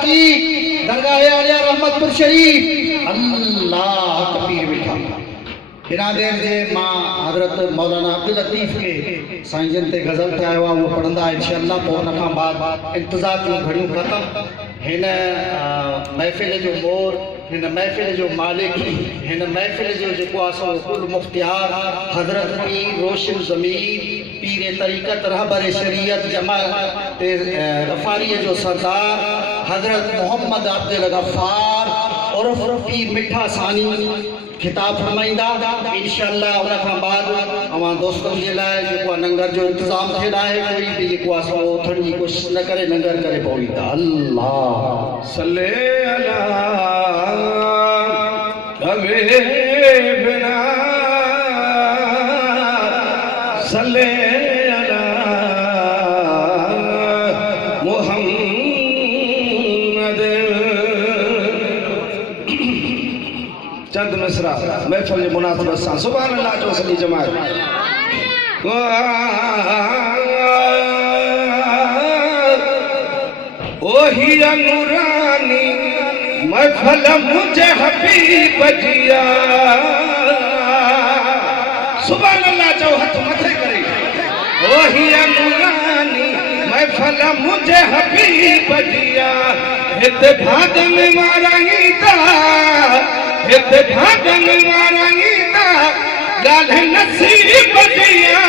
की दरगाह आलिया रहमतपुर शरीफ अल्लाह कबीर बिठा हिना देर जे मां हजरत मौलाना अब्दुल लतीफ के साईं ते गजल ठाया हुआ वो पढ़ंदा इंशाअल्लाह पोइ उन खां बाद इंतजार जूं घड़ियूं ख़त्म हिन महफ़िल जो मोर हिन महफ़िल जो मालिक हिन महफ़िल जो जेको आहे कुल मुख्तियार हजरत पीर रोशन ज़मीर पीर तरीक़त रहबर शरीयत जमात गफ़ारी जो सरदार हजरत मोहम्मद अब्दुल गफ़ार उर्फ पीर मिठा सानी खिताब फरमाइंदा इंशाअल्लाह उन खां बाद अवां दोस्तन जे लाइ जेको लंगर जो इंतज़ाम थियल आहे कोई बि जेको आहे उथण जी कोशिश न करे लंगर करे पवंदा अल्लाह सल्ले अला हबीबना सल्ले अला मुहम्मद चंद मिसरा महफिल जे मुनासिबत सां सुभान अल्लाह जो सॼी जमात ओही नूरानी महफिल मुझे हबीब जिया सुभान अल्लाह जो हथ मथे करे ओही नूरानी महफिल मुझे हबीब जिया हित भागन माराईंदा हित भागन माराईंदा गाल्हि नसीब जिया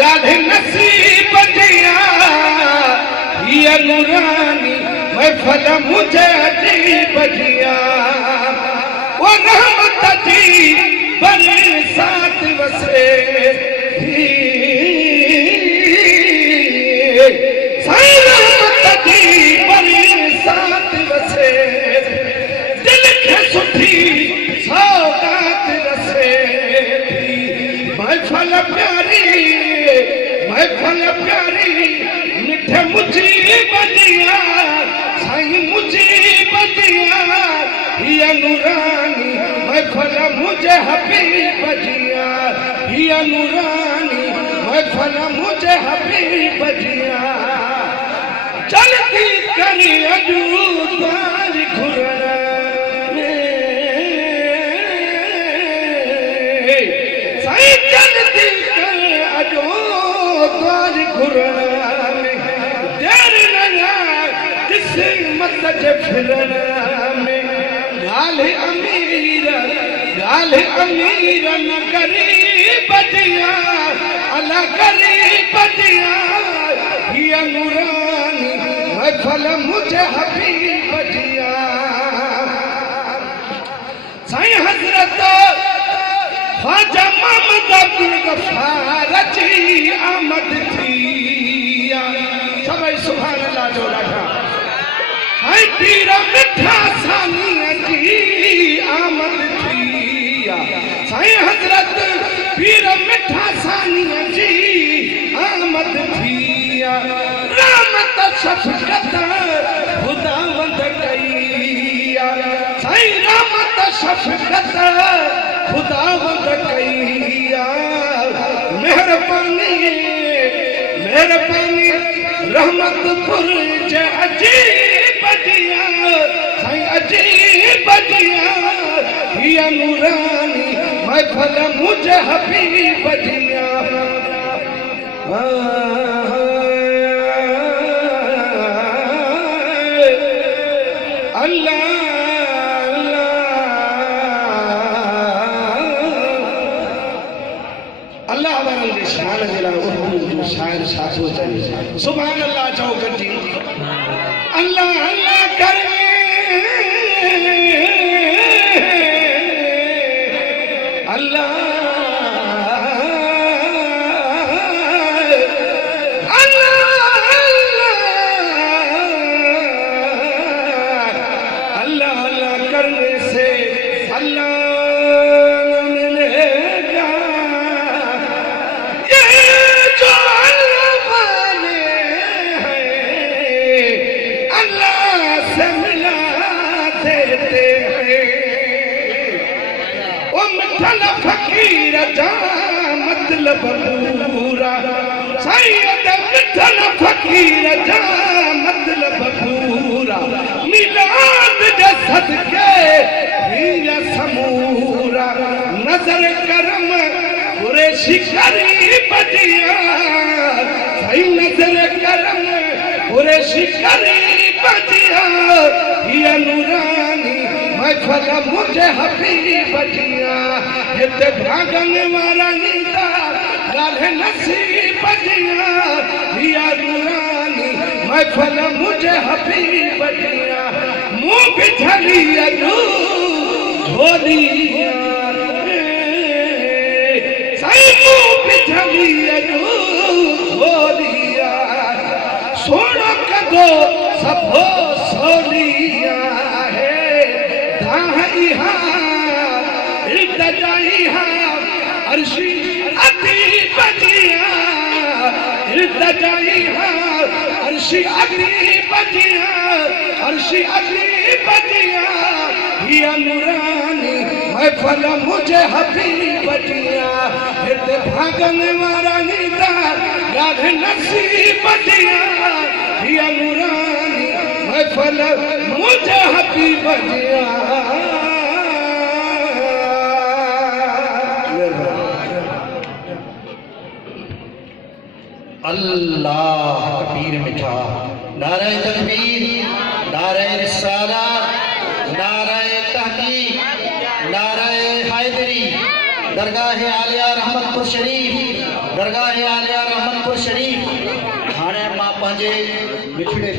गाल्हि नसीब जिया हिय नूरानी महफिल मुझे अजीब जिया वो रहमत जी बरसात वसे साईं रहमत जी बरसात वसे दिल के सुठी सौगात रसे महफिल प्यारी महफिल प्यारी मिठे मुझी बजिया साईं मुझी बजिया हिय नूरानी महफिल मुझे हबीब जिया हिय नूरानी महफिल मुझे हबीब जिया चलती करी अजू द्वार घुरण साईं चलती कर अजो द्वार घुरण किस्मत जे फिरण में गाल्हि अमीर न गरीब जिया अला गरीब जिया हिय नूरानी महफिल मुझे हबीब जिया साईं हजरत ख्वाजा मोहम्मद अब्दुल गफ्फार जी आमद थी सभई सुभान अल्लाह जो रखा हाय पीर मिठा सानी जी आमद थी साईं हजरत पीर मिठा सानी जी आमद थी रहमत शफकत खुदावंद कई साईं रहमत शफकत खुदावंद कई मेहरबानी मेहरबानी रहमतपुर जे अजीब जिया साईं अजीब जिया हिय नूरानी महफिल मुझे हबीब जिया अल्लाह अल्लाह वारनि जे शान जे लाइ उर्दू जो शाइर छातो चए सुभान अल्लाह चओ गॾिजी अल्लाह अल्लाह करे अल्लाह अल्लाह अल्लाह करने से अल्लाह फकीर जा मतलब पूरा सैयद मिठल फकीर जा मतलब पूरा बजिया सही नजर करम कुरैशी करी बजिया ये नूरानी महफल मुझे हबीब बजिया हिते भागन वारा नींदा गाले नसीब बजिया ये नूरानी महफल मुझे हबीब बजिया मुंह बिछली अनु झोलिया सही मुंह बिछली अनु झोलिया सोना कदो सबो सोलिया है दाही इल्तजाई अर्शी अति बजिया इल्तजाई अर्शी अति बजिया अर्शी अति बजिया ये नूरानी महफल मुझे हबीब बजिया हिते भागन वारा नींदा गाढ़े नसीब बजिया ये नूरानी महफल मुझे हबीब बजिया अल्लाह कबीर मिठा। नारे तकबीर, नारे रिसाला, नारे तहकीक, नारे हैदरी। दरगाह आलिया रहमतपुर शरीफ, दरगाह आलिया रहमतपुर शरीफ। हाणे मां पंहिंजे मिठड़े